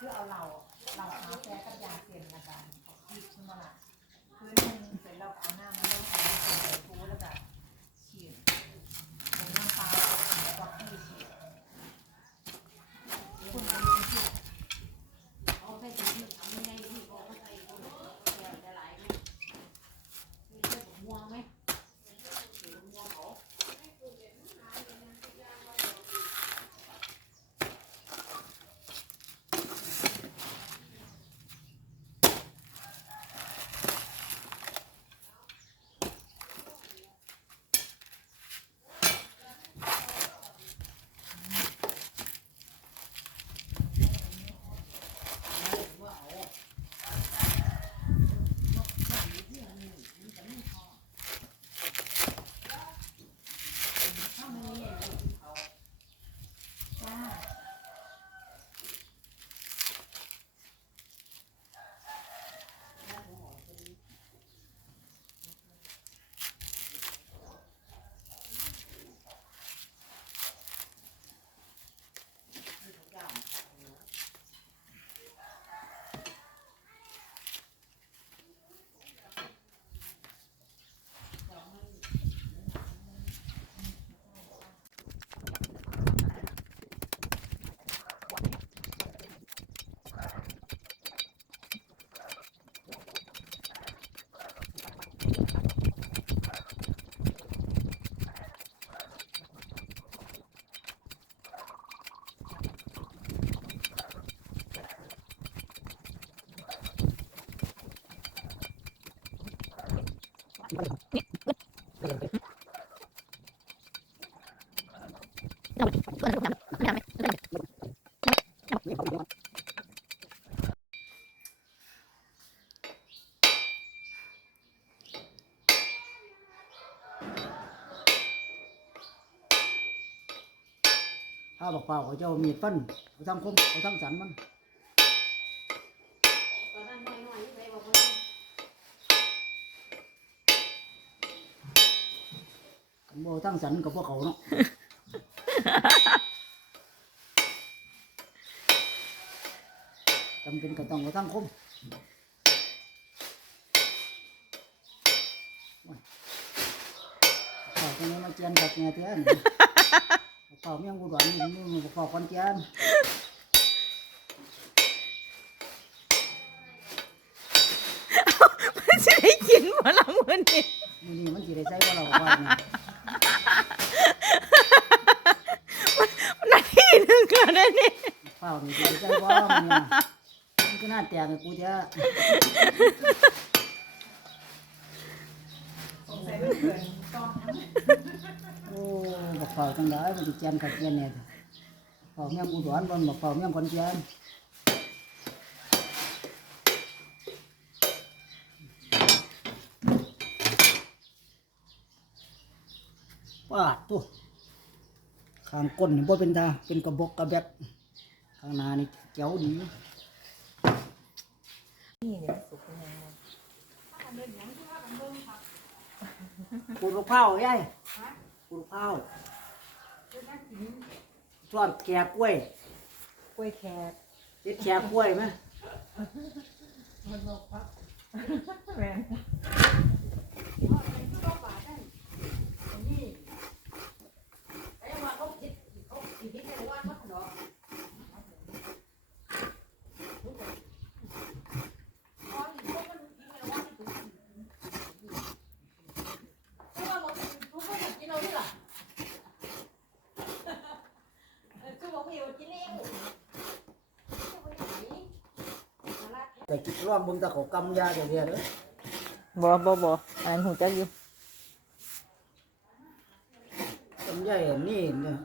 คือเอาเราเราเท้าแพ้กับยาเสียนละกันที่ขึ้มาละพื้นหนึ่งเสร็จเราเอาหน้ามาเล่นกับยาส่ยนทูแล้วแบบาบอกเปล่าเขาจะเอามีดฟันเอาทั้งคมเอาทั้งสันมันตอนนั้นน้อยๆนี่ไปบอกว่าคันบ่เอาทั้งสันกับพวกเขาเนาะจำเป็นก็ต้องเอาทั้งคมโอ้ยเปล่าตรงนี้มาเจียนกับเงี้ยเตี้ย นเปล่าเมี่ยงกูดอนนี่มึงเปล่าคอนเจียนมันจะได้กินหมาละมือนี่มือนี้มันสิได้ใช้บ่เราว่าเนี่ยนาทีหนึ่งแล้วนะนี่เปล่านี่สิได้ใช้บ่มันเนี่ยมันก็น่าแตกให้กูเถอะสงสัยมันเกินต้อง โอ้บักเปล่าจังไดมันสิเจียนกับเจียนเนี่ยเปล่าเมี่ยงกูดอนบ่บักเปล่าเมี่ยงคอนเจียนว้าตัวข้างก้นนี่บ่เป็นตาเป็นกระบอกกระแบกข้างหน้านี่เจ๋วดีนี่เนี่ยสุกยังไงปูดมะพร้าวยายปูดมะพร้าว ชอบแกะกล้วยกล้วยแขกเจ็ดแกะกล้วยไหมแม่นแต่กินรอบมึงตะเขากำยาเดี๋ยวเดียวเลยบ่บ่บ่อันนั้นหูจักอยู่ กำยานี่เนี่ย